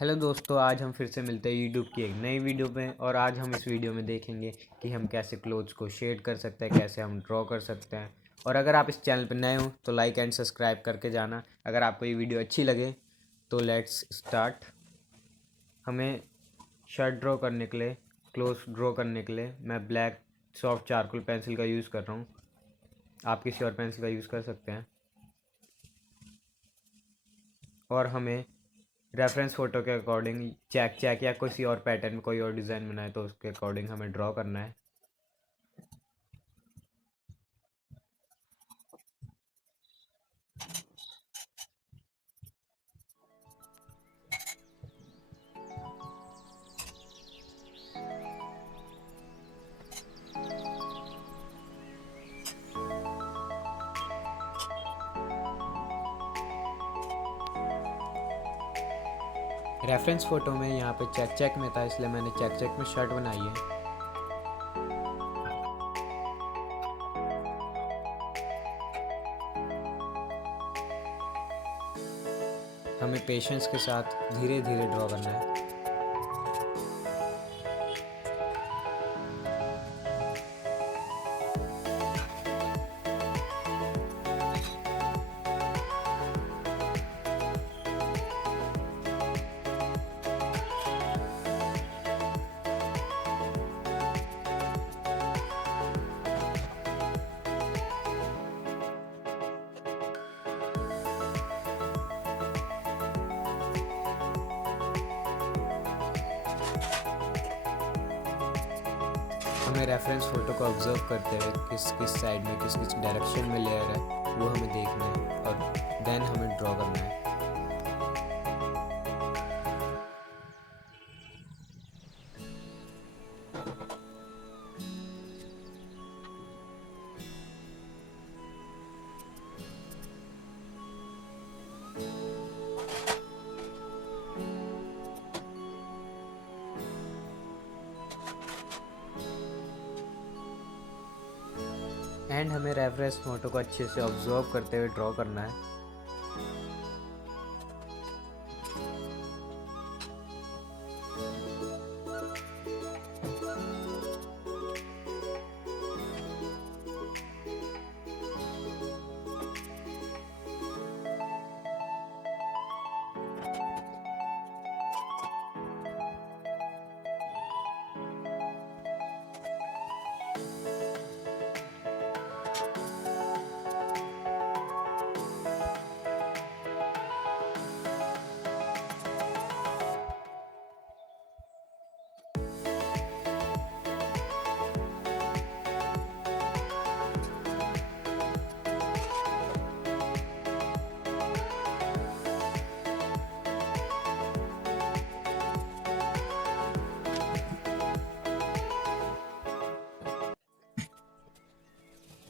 Hello दोस्तों, आज हम फिर से मिलते हैं यूट्यूब की एक नई वीडियो में। और आज हम इस वीडियो में देखेंगे कि हम कैसे क्लोथ्स को शेड कर सकते हैं, कैसे हम ड्रॉ कर सकते हैं। और अगर आप इस चैनल पर नए हो तो लाइक एंड सब्सक्राइब करके जाना। अगर आपको ये वीडियो अच्छी लगे तो लेट्स स्टार्ट। हमें शर्ट ड्रॉ करने के लिए, क्लोथ्स ड्रॉ करने के लिए मैं ब्लैक सॉफ्ट चारकोल पेंसिल का यूज़ कर रहा हूँ। आप किसी और पेंसिल का यूज़ कर सकते हैं। और हमें रेफरेंस फ़ोटो के अकॉर्डिंग चेक चेक या किसी और पैटर्न में कोई और डिज़ाइन बनाए तो उसके अकॉर्डिंग हमें ड्रॉ करना है। रेफरेंस फ़ोटो में यहाँ पे चेक चेक में था, इसलिए मैंने चेक चेक में शर्ट बनाई है। हमें पेशेंस के साथ धीरे धीरे ड्रॉ करना है। हमें रेफरेंस फ़ोटो को ऑब्जर्व करते हुए किस किस साइड में किस किस डायरेक्शन में लेयर है वो हमें देखना है और देन हमें ड्रॉ करना है। एंड हमें रेफरेंस फ़ोटो को अच्छे से ऑब्जर्व करते हुए ड्रॉ करना है।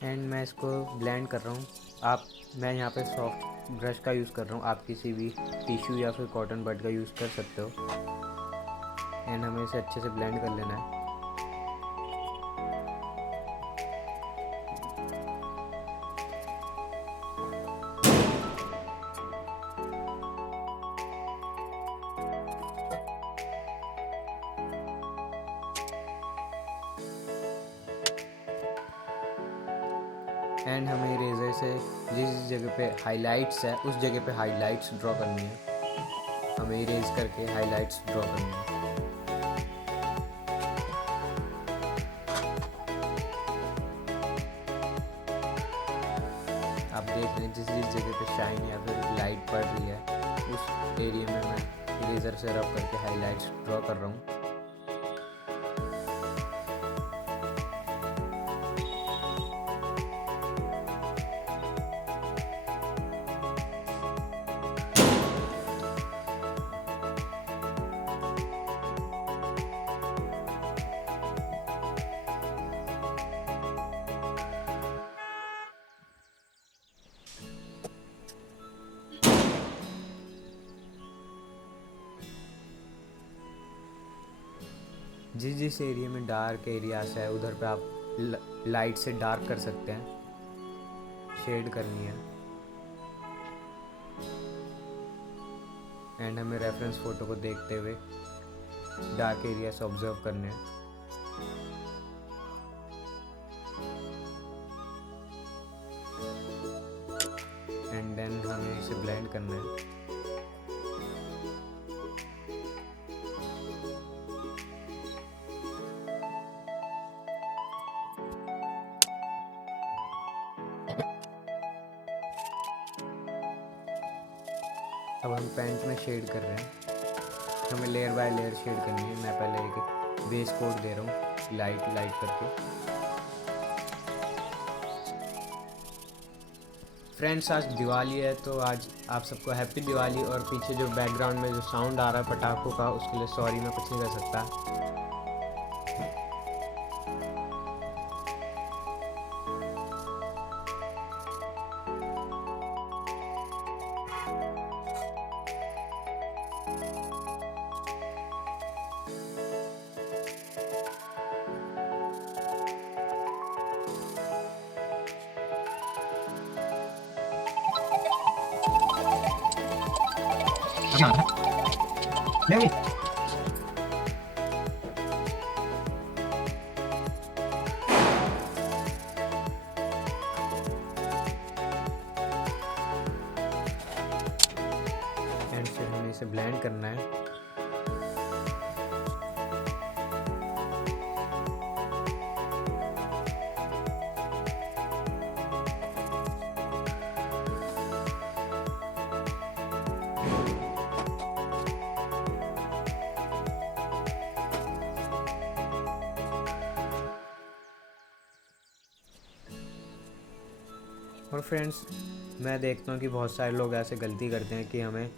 एंड मैं इसको ब्लेंड कर रहा हूँ। मैं यहाँ पे सॉफ्ट ब्रश का यूज़ कर रहा हूँ। आप किसी भी टिश्यू या फिर कॉटन बड का यूज़ कर सकते हो। एंड हमें इसे अच्छे से ब्लेंड कर लेना है। एंड हमें इरेजर से जिस जगह पे हाइलाइट्स है उस जगह पे हाइलाइट्स ड्रॉ करनी है। हमें इरेज करके हाइलाइट्स ड्रॉ करनी है। आप देख लें जिस जिस जगह पे शाइन या फिर लाइट पड़ रही है उस एरिया में मैं इरेजर से रब करके हाइलाइट्स ड्रॉ कर रहा हूँ। जिस जिस एरिया में डार्क एरियाज है उधर पे आप लाइट से डार्क कर सकते हैं, शेड करनी है। एंड हमें रेफरेंस फ़ोटो को देखते हुए डार्क एरियाज ऑब्जर्व करने हैं। एंड देन हमें इसे ब्लेंड करना है। अब हम पेंट में शेड कर रहे हैं। हमें लेयर बाय लेयर शेड करनी है। मैं पहले एक बेस कोड दे रहा हूँ लाइट करके। फ्रेंड्स, आज दिवाली है तो आज आप सबको हैप्पी दिवाली। और पीछे जो बैकग्राउंड में जो साउंड आ रहा है पटाखों का, उसके लिए सॉरी, मैं कुछ नहीं कर सकता। नहीं एंड फिर हमें इसे ब्लेंड करना है। और फ्रेंड्स, मैं देखता हूँ कि बहुत सारे लोग ऐसे गलती करते हैं कि हमें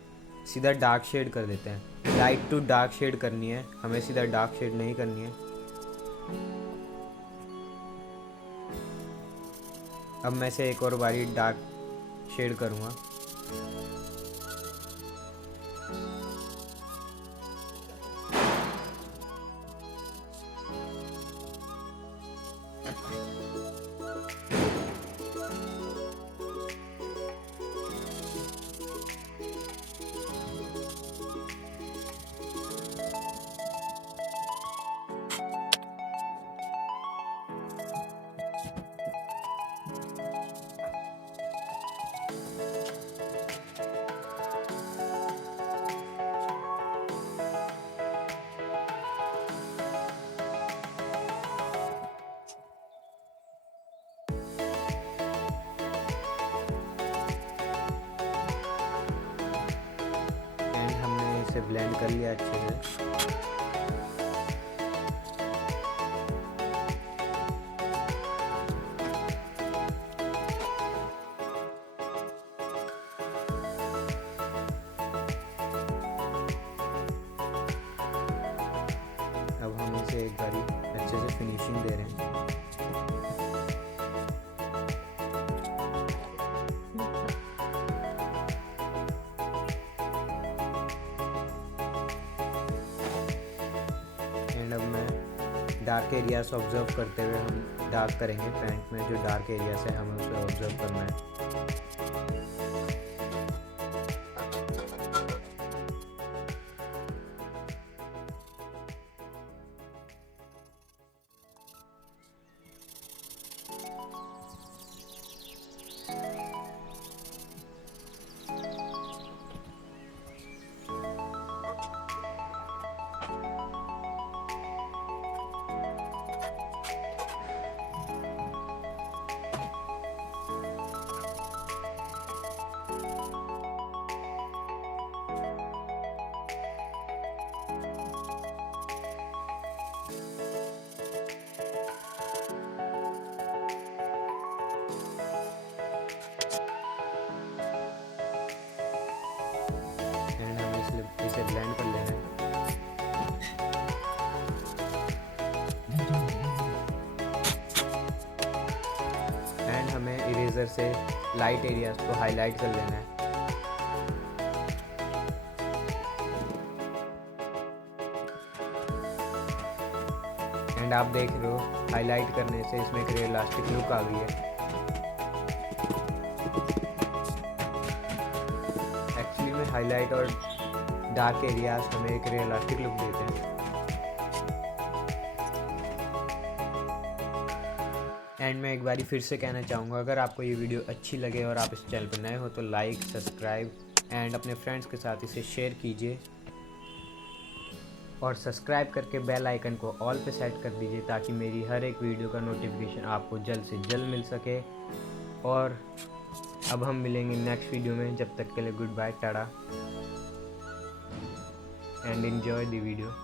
सीधा डार्क शेड कर देते हैं। लाइट टू डार्क शेड करनी है, हमें सीधा डार्क शेड नहीं करनी है। अब मैं से एक और बारी डार्क शेड करूँगा। एंड हमने इसे ब्लेंड कर लिया अच्छे से। अब हम इसे एक बारी अच्छे से फिनिशिंग दे रहे हैं। एंड अब मैं डार्क एरियाज ऑब्जर्व करते हुए हम डार्क करेंगे। पेंट में जो डार्क एरियाज है हमें उसे ऑब्जर्व करना है। एंड हमें इसे ब्लेंड कर लेना है। एंड हमें इरेजर से लाइट एरियाज को हाईलाइट कर लेना है। एंड आप देख रहे हो हाईलाइट करने से इसमें एक रियलिस्टिक लुक आ गई है। एक्चुअली में हाईलाइट और डार्क एरियाज हमें एक रियलिस्टिक लुक देते हैं। एंड मैं एक बारी फिर से कहना चाहूँगा, अगर आपको ये वीडियो अच्छी लगे और आप इस चैनल पर नए हो तो लाइक, सब्सक्राइब एंड अपने फ्रेंड्स के साथ इसे शेयर कीजिए और सब्सक्राइब करके बेल आइकन को ऑल पे सेट कर दीजिए ताकि मेरी हर एक वीडियो का नोटिफिकेशन आपको जल्द से जल्द मिल सके। और अब हम मिलेंगे नेक्स्ट वीडियो में, जब तक के लिए goodbye, tata and enjoy the video.